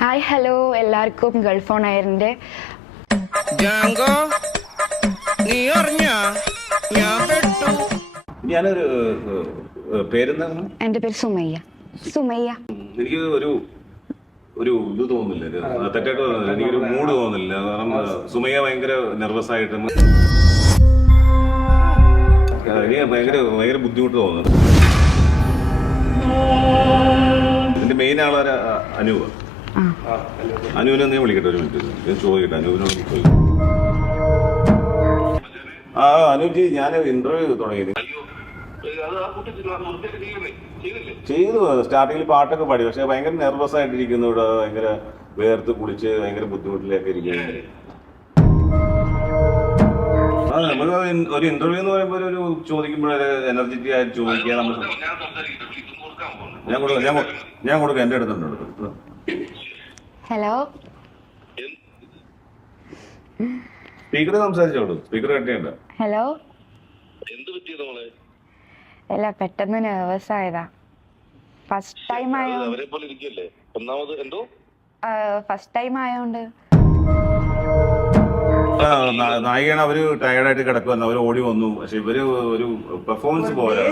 Hi hello എല്ലാവർക്കും Gulf on എയറിന്റെ ഞാനൊരു പേരെന്താണ്? എന്റെ പേര് സുമയ്യ. സുമയ്യ. എനിക്ക് ഒരു ഇത് തോന്നുന്നില്ല, തെറ്റായിട്ട് തോന്നുന്നില്ല, എനിക്കൊരു മൂഡ് തോന്നുന്നില്ല. കാരണം സുമയ്യ ഭയങ്കര നെർവസ് ആയിട്ട് എനിക്ക് ഭയങ്കര ബുദ്ധിമുട്ട് തോന്നുന്നു. ഇതിന്റെ മെയിൻ ആളാര അനൂപ്. അനുവിനെ നീ വിളിക്കട്ടെ ഒരു മിനിറ്റ്, ഞാൻ ചോദിക്കട്ടെ അനൂപിനോട് ചോദിക്കും. അനൂപ്ജി, ഞാൻ ഇന്റർവ്യൂ തുടങ്ങിയത് ചെയ്തു. സ്റ്റാർട്ടിങ്ങിൽ പാട്ടൊക്കെ പാടി, പക്ഷെ ഭയങ്കര നെർവസ് ആയിട്ടിരിക്കുന്നു. ഇവിടെ ഭയങ്കര വേർത്ത് കുളിച്ച് ഭയങ്കര ബുദ്ധിമുട്ടിലൊക്കെ ഇരിക്കുന്നത്. നമ്മൾ ഒരു ഇന്റർവ്യൂ എന്ന് പറയുമ്പോൾ ഒരു ചോദിക്കുമ്പോഴേ എനർജറ്റിക് ആയിട്ട് ചോദിക്കുക. നമ്മൾ ഞാൻ കൊടുക്കാം, എന്റെ അടുത്തുണ്ട്. ഹലോ, സ്പീക്കർ സംസാരിച്ചോളൂ, സ്പീക്കർ കട്ടിയുണ്ട്. ഹലോ. അല്ല, പെട്ടെന്ന് നെർവസ് ആയതാ. ഫസ്റ്റ് ടൈം ആയോണ്ട് നായികയാണ്. അവര് ടയർഡായിട്ട് കിടക്കുവന്നു, അവര് ഓടി വന്നു. പക്ഷെ ഇവര് ഒരു പെർഫോമൻസ് പോലെ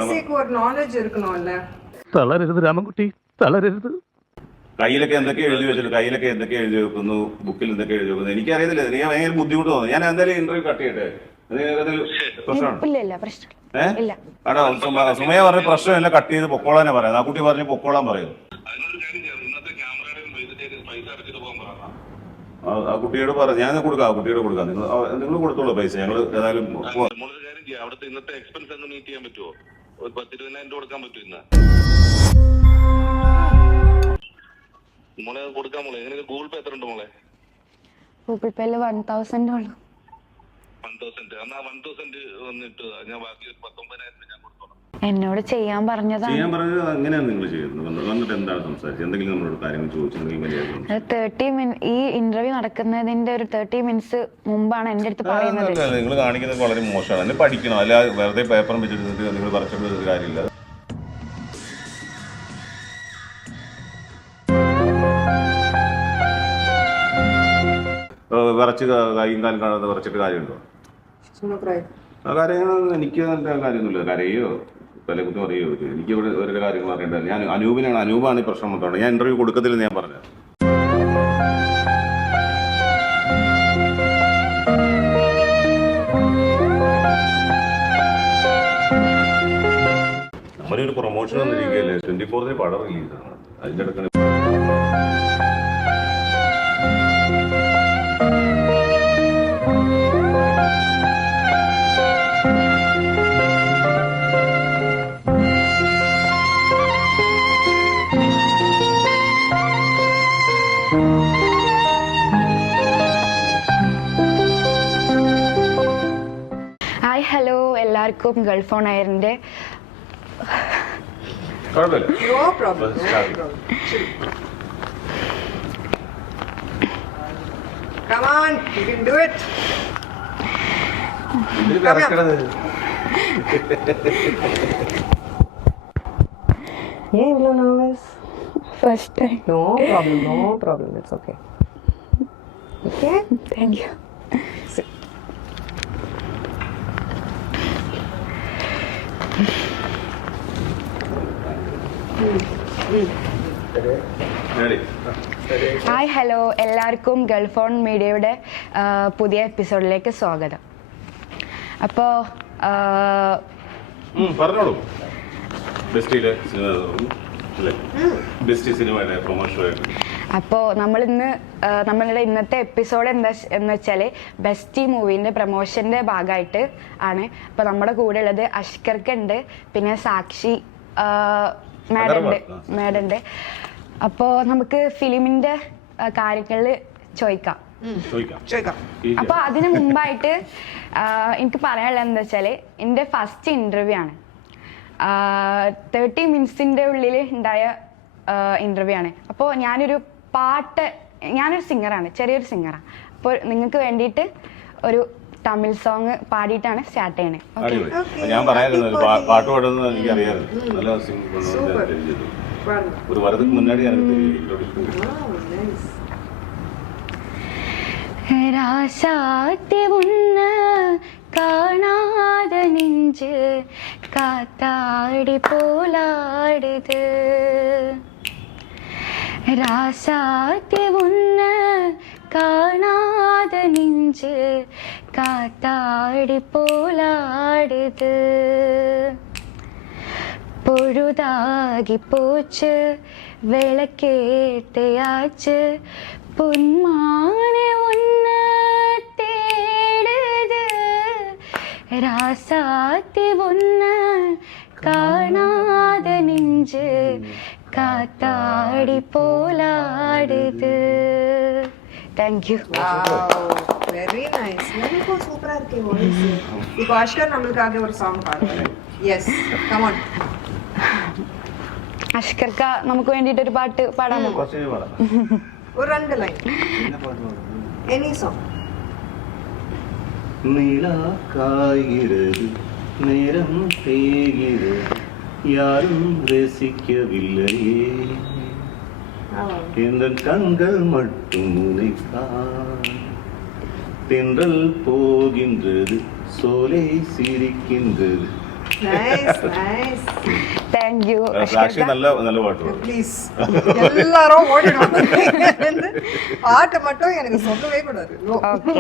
തളരരുത് രാമൻകുട്ടി, തളരരുത്. കയ്യിലൊക്കെ എന്തൊക്കെ എഴുതി വെക്കുന്നു, ബുക്കിൽ എന്തൊക്കെ എഴുതി വെക്കുന്നു, എനിക്കറിയത്തില്ല. എനിക്ക് ഭയങ്കര ബുദ്ധിമുട്ട് തോന്നുന്നു. ഞാൻ എന്തായാലും ഇന്റർവ്യൂ കട്ട് ചെയ്യട്ടെ. സുമയ പറഞ്ഞ പ്രശ്നമില്ല, കട്ട് ചെയ്ത് പൊക്കോളാനെ പറയാം. ആ കുട്ടി പറഞ്ഞ് പൊക്കോളാൻ പറയും. ആ കുട്ടിയോട് പറഞ്ഞു, ഞാൻ കൊടുക്കാം, ആ കുട്ടിയോട് കൊടുക്കാം. നിങ്ങൾ കൊടുത്തോളൂ പൈസ. ഞങ്ങൾ ഏതായാലും അവിടുത്തെ ഇന്നത്തെ എക്സ്പെൻസ് അങ്ങ് മീറ്റ് ചെയ്യാൻ പറ്റുമോ? ഒരു 10-20,000 കൊടുക്കാൻ പറ്റും ഇന്ന് മോളെ? കൊടുക്കാൻ മോളെ. എങ്ങനെ ഗൂഗിൾ പേ എത്ര ഉണ്ട് മോളെ? ഗൂഗിൾ പേയില് 1,000 ഉള്ളു. 1,000 എന്നാ 1,000 വന്നിട്ട് ഞാൻ ബാക്കി 19,000 ഞാൻ കൊടുത്തോളാം. എന്നോട് ചെയ്യാൻ പറഞ്ഞത് അങ്ങനെയാണ് നിങ്ങൾ ചെയ്യുന്നത്. വന്നിട്ട് എന്താണ് സംസാരിച്ചത്? എന്തെങ്കിലും നമ്മളോട് കാര്യങ്ങൾ ചോദിച്ചിട്ടുണ്ടെങ്കിൽ ഈ ഇന്റർവ്യൂ നടക്കുന്നതിന്റെ ഒരു 30 മിനിറ്റ്സ് മുമ്പാണ് എന്റെ അടുത്ത് പറയുന്നത്. നിങ്ങൾ കാണിക്കുന്നത് വളരെ മോശമാണ്. എന്നെ പഠിക്കണം, അല്ല വെറുതെ പേപ്പറും വെച്ചിട്ട് നിങ്ങൾ പറിച്ചിട്ട് കാര്യമില്ല. വിറച്ച് കൈയും കാലം കാണാതെ വിറച്ചിട്ട് കാര്യമുണ്ടോ? ആ കാര്യങ്ങൾ എനിക്ക് നല്ല കാര്യമൊന്നുമില്ല. കരയോ തലകുത്തി അറിയോ? എനിക്ക് ഇവിടെ ഓരോ കാര്യങ്ങൾ അറിയേണ്ടത്. ഞാൻ അനൂപാണ് ഈ പ്രശ്നം മൊത്തം. ഞാൻ ഇന്റർവ്യൂ കൊടുക്കത്തില്ലെന്ന് ഞാൻ പറഞ്ഞത്. നമ്മളൊരു പ്രൊമോഷൻ വന്നിരിക്കുകയല്ലേ, 24 പടം റിലീസാണ്. അതിൻ്റെ അടുക്കാണ് ഹലോ എല്ലാവർക്കും ഗൾഫ് ഓൺ എയറിന്റെ Come on, you can do it. Yeah, you're nervous. First time. No problem. It's okay. Okay? Thank you. Sit. Hi hello എല്ലാവർക്കും ഗൾഫ് ഓൺ മീഡിയയുടെ പുതിയ എപ്പിസോഡിലേക്ക് സ്വാഗതം. അപ്പോൾ പറഞ്ഞോളൂ. അപ്പോൾ നമ്മളുടെ ഇന്നത്തെ എപ്പിസോഡ് എന്ന് വെച്ചാൽ ബെസ്റ്റി മൂവിൻ്റെ പ്രൊമോഷൻ്റെ ഭാഗമായിട്ട് ആണ്. അപ്പോൾ നമ്മുടെ കൂടെ ഉള്ളത് അഷ്കർക്ക്, പിന്നെ സാക്ഷി മാഡുണ്ട്. അപ്പോൾ നമുക്ക് ഫിലിമിന്റെ കാര്യങ്ങളിൽ ചോദിക്കാം. അപ്പൊ അതിന് മുമ്പായിട്ട് എനിക്ക് പറയാനുള്ളത് എന്താ വെച്ചാല്, എന്റെ ഫസ്റ്റ് ഇന്റർവ്യൂ ആണ്. 30 മിനിറ്റ്സിന്റെ ഉള്ളിൽ ഉണ്ടായ ഇന്റർവ്യൂ ആണ്. അപ്പോൾ ഞാനൊരു സിംഗറാണ്, ചെറിയൊരു സിംഗറാണ്. അപ്പോൾ നിങ്ങൾക്ക് വേണ്ടിയിട്ട് ഒരു തമിഴ് സോങ് പാടിയിട്ടാണ് സ്റ്റാർട്ട് ചെയ്യണേ. ഞാൻ പറയാറുണ്ട് പാട്ട് പാടുന്നത് എനിക്കറിയാം. നല്ല பாருங்க. ஒரு வரதுக்கு முன்னாடி எனக்கு தெரியும். Wow, nice. ராசாத்தி உன்ன காணாத நெஞ்சு காத்தாடி போலாடுது. ராசாத்தி உன்ன காணாத நெஞ்சு காத்தாடி போலாடுது. பொழுதாகி போச்சு விளக்கேத்தையாச்சு பொன்மானே உன்ன தேடுது. ராசாத்தி உன்ன காணாத நெஞ்சு காத்தாடி போலாடுது. தேங்க்யூ. Wow, very nice. எனக்கு சூப்பரா இருக்கு வாய்ஸ். இப்போ அஷ்கர் நம்மளுக்காக ஒரு சாங் பாடுங்க. Yes, come on. അഷ്കർക്ക നമുക്ക് വേണ്ടിയിട്ട് ഒരു പാട്ട് പാടാമോ? കുറച്ച് പാടാം. ஒரு 2 லைன். Any song. நிலா காய்கிறது நேரம் தேய்கிறது யாரும் ரசிக்கவில்லையே இந்த கண்கள் மட்டும் உனைத்தான் தென்றல் போகின்றது சோலை சிரிக்கின்றது. Nice, nice. താങ്ക് യു സാക്ഷി നല്ല നല്ല പാട്ട് പാടും. Please. எல்லாரும் ஓடிடும். பாட்டு மட்டும் எனக்கு சொல்லவே கூடாது. ഓക്കെ.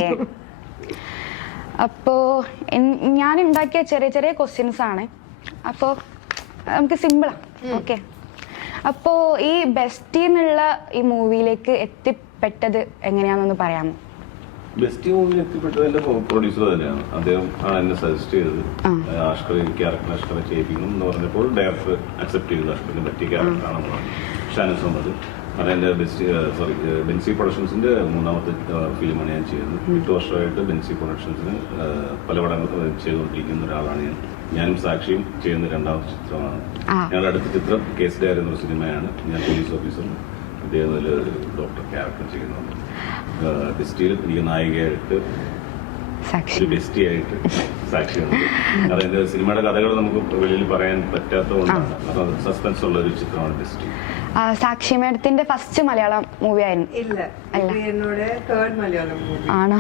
അപ്പോൾ ഞാൻ ഉണ്ടാക്കിയ ചെറിയ ചെറിയ ക്വസ്റ്റ്യൻസ് ആണ്. അപ്പോൾ നമുക്ക് സിമ്പിളാണ്. ഓക്കെ. അപ്പോൾ ഈ ബെസ്റ്റി എന്നുള്ള ഈ മൂവിയിലേക്ക് എത്തിപ്പെട്ടത് എങ്ങനെയാണെന്ന് പറയാമോ? ബെസ്റ്റ് മൂവിയിൽ എത്തിപ്പെട്ടതിന്റെ പ്രൊഡ്യൂസർ തന്നെയാണ്. അദ്ദേഹം ആണ് എന്നെ സജസ്റ്റ് ചെയ്തത്. അഷ്കർ ക്യാരക്ടർ അഷ്കറെ ചെയ്യിപ്പിക്കണം എന്ന് പറഞ്ഞപ്പോൾ ഡയറക്ടർ അക്സെപ്റ്റ് ചെയ്തു. അഷ്കറിന് പറ്റിയ ക്യാരക്ടറാണെന്ന് പറഞ്ഞു. ഷാനസ് അഹമ്മദ് അതെൻ്റെ ബെൻസി പ്രൊഡക്ഷൻസിന്റെ 3ാമത്തെ ഫിലിമാണ് ഞാൻ ചെയ്യുന്നത്. 8 വർഷമായിട്ട് ബെൻസി പ്രൊഡക്ഷൻസിന് പല പടങ്ങൾ ചെയ്തുകൊണ്ടിരിക്കുന്ന ഒരാളാണ് ഞാൻ. ഞാനും സാക്ഷിയും ചെയ്യുന്ന 2ാമത്തെ ചിത്രമാണ്. ഞങ്ങളുടെ അടുത്ത ചിത്രം കേസ് ഡയറി എന്നൊരു സിനിമയാണ്. ഞാൻ പോലീസ് ഓഫീസറും അദ്ദേഹം അതിൽ ഡോക്ടർ ക്യാരക്ടർ ചെയ്യുന്നുണ്ട്. ബെസ്റ്റിയിൽ എനിക്ക് നായികയായിട്ട് ഒരു ബെസ്റ്റിയായിട്ട് സാക്ഷിയുണ്ട്. അതായത് സിനിമയുടെ കഥകൾ നമുക്ക് വെളിയിൽ പറയാൻ പറ്റാത്തതുകൊണ്ടാണ്. സസ്പെൻസ് ഉള്ള ഒരു ചിത്രമാണ് ബെസ്റ്റി. സാക്ഷി മേഡത്തിന്റെ ഫസ്റ്റ് മലയാളം മൂവി ആയിരുന്നു? இல்ல, இது என்னோட third மலையாளம் மூவி. ആണോ?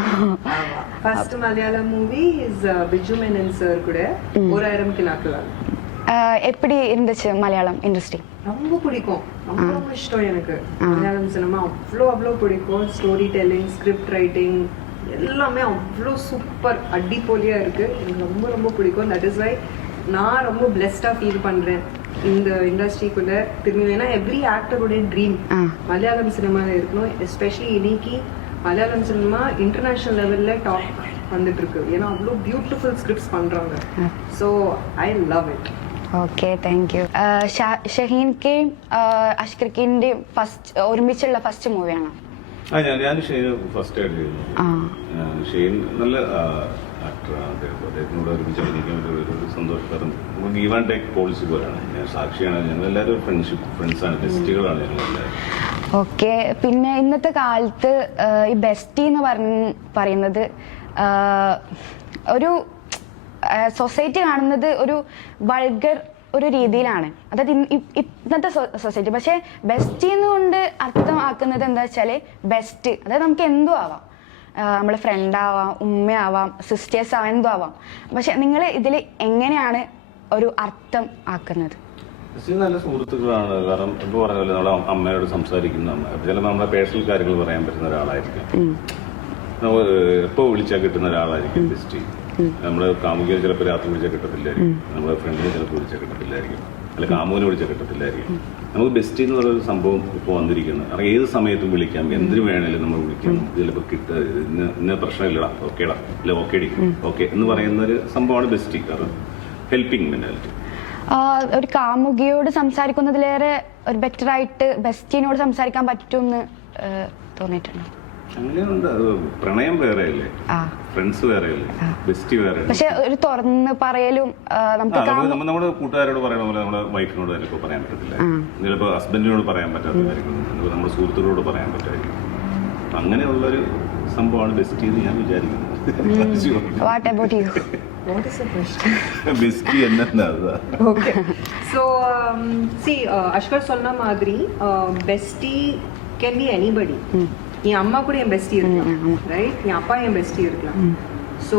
ஆமா, first Malayalam movie is Biju Menon sir கூட 1000 கிணாக்கள். எப்படி இருந்துச்சு மலையாளம் இண்டஸ்ட்ரி? ரொம்ப பிடிக்கும். ரொம்ப ரொம்ப இஷ்டம் எனக்கு மலையாளம் சினிமா. அவ்வளோ பிடிக்கும். ஸ்டோரி டெல்லிங், ஸ்கிரிப்ட் ரைட்டிங் எல்லாமே அவ்வளோ சூப்பர் அடிப்பொலியா இருக்கு. எனக்கு ரொம்ப ரொம்ப பிடிக்கும். தட் இஸ் வை நான் ரொம்ப பிளெஸ்டா ஃபீல் பண்றேன் இந்த இண்டஸ்ட்ரிக்குள்ள திரும்பி. ஏன்னா எவ்ரி ஆக்டரோட ட்ரீம் மலையாளம் சினிமாவில் இருக்கணும். எஸ்பெஷலி இன்னைக்கு மலையாளம் சினிமா இன்டர்நேஷனல் லெவல்ல டாப் வந்துட்டு இருக்கு. ஏன்னா அவ்வளோ பியூட்டிஃபுல் ஸ்கிரிப்ட்ஸ் பண்றாங்க. So I love it. Okay, thank you. ഷഹീൻകെയും അഷ്കർക്കിന്റെയും ഒരുമിച്ചുള്ള ഫസ്റ്റ് മൂവിയാണോ? ഞാൻ ഷെയ്ൻ ഫസ്റ്റ് ആയിട്ട് ചെയ്യുന്നു. ഷെയ്ൻ നല്ല ആക്ടറാണ്. അദ്ദേഹത്തിനോട് ഒരുമിച്ച് അഭിനയിക്കാൻ ഒരു സന്തോഷകരം. നമുക്ക് ഗീവ് ആൻഡ് ടേക്ക് പോളിസി പോലെയാണ്. ഞാൻ സാക്ഷിയാണ്. ഞങ്ങൾ എല്ലാവരും ഫ്രണ്ട്സാണ്, ബെസ്റ്റുകളാണ് ഞങ്ങളെല്ലാവരും. ഓക്കെ. പിന്നെ ഇന്നത്തെ കാലത്ത് ഈ ബെസ്റ്റി എന്ന് പറയുന്നത് ഒരു സൊസൈറ്റി കാണുന്നത് ഒരു വൾഗർ ഒരു രീതിയിലാണ്. അതായത് ഇന്നത്തെ സൊസൈറ്റി. പക്ഷേ ബെസ്റ്റി എന്നുകൊണ്ട് അർത്ഥമാക്കുന്നത് എന്താ വെച്ചാൽ ബെസ്റ്റ്, അതായത് നമുക്ക് എന്തും ആവാം. നമ്മളെ ഫ്രണ്ടാവാം, ഉമ്മയാവാം, സിസ്റ്റേഴ്സ് ആവാം, എന്തും ആവാം. പക്ഷെ നിങ്ങൾ ഇതിൽ എങ്ങനെയാണ് ഒരു അർത്ഥം ആക്കുന്നത്? നല്ല സുഹൃത്തുക്കളാണ്. കാരണം ഇപ്പോൾ പറഞ്ഞ പോലെ നമ്മുടെ അമ്മയോട് സംസാരിക്കുന്ന അമ്മ ചിലപ്പോൾ നമ്മുടെ പേഴ്സണൽ കാര്യങ്ങൾ പറയാൻ പറ്റുന്ന ഒരാളായിരിക്കും. നമ്മൾ എപ്പോൾ വിളിച്ചാൽ കിട്ടുന്ന ഒരാളായിരിക്കും ബെസ്റ്റി. നമ്മുടെ കാമുകിയെ ചിലപ്പോൾ രാത്രി വിളിച്ചാൽ കിട്ടത്തില്ലായിരിക്കും. നമ്മുടെ ഫ്രണ്ടിനെ ചിലപ്പോൾ വിളിച്ചാൽ കിട്ടത്തില്ലായിരിക്കും. അല്ല കാമുവിനെ വിളിച്ചാൽ കിട്ടത്തില്ലായിരിക്കും. നമുക്ക് ബെസ്റ്റ് എന്ന് പറയുന്ന സംഭവം ഇപ്പോൾ വന്നിരിക്കുന്നത്. കാരണം ഏത് സമയത്തും വിളിക്കാം, എന്തിനു വേണേലും നമ്മൾ വിളിക്കാം. നമുക്ക് ചിലപ്പോൾ ഇന്ന പ്രശ്നമില്ലടാ, ഓക്കേടാ, അല്ല ഓക്കേടി, ഓക്കെ എന്ന് പറയുന്ന ഒരു സംഭവമാണ് ബെസ്റ്റി. കാരണം ഹെൽപ്പിംഗ് മെന്റാലിറ്റി. ഒരു കാമുകിയോട് സംസാരിക്കുന്നതിലേറെ ഒരു ബെറ്റർ ആയിട്ട് ബെസ്റ്റിനോട് സംസാരിക്കാൻ പറ്റുമെന്ന് തോന്നിയിട്ടുണ്ടോ? അങ്ങനെയുണ്ട്. പ്രണയം വേറെയല്ലേ, ഫ്രണ്ട്സ് വേറെയല്ലേ, ബെസ്റ്റി വേറെ. പക്ഷെ ഒരു തുറന്ന് പറയലും നമ്മുടെ കൂട്ടുകാരോട് പറയണ പോലെ നമ്മുടെ വൈഫിനോട് ചിലപ്പോൾ പറയാൻ പറ്റത്തില്ല. ചിലപ്പോൾ ഹസ്ബൻഡിനോട് പറയാൻ പറ്റാത്ത കാര്യങ്ങൾ നമ്മുടെ സുഹൃത്തുക്കളോട് പറയാൻ പറ്റായിരിക്കും. അങ്ങനെയുള്ളൊരു സംഭവമാണ് ബെസ്റ്റി എന്ന് ഞാൻ വിചാരിക്കുന്നത്. What about you? What is the question? Bestie എന്നാ Okay. So, see, Ashkar சொன்ன மாதிரி bestie can be anybody. என் அம்மா கூட என் பெஸ்டி இருக்கலாம், ரைட்? என் அப்பா என் பெஸ்டி இருக்கலாம். ஸோ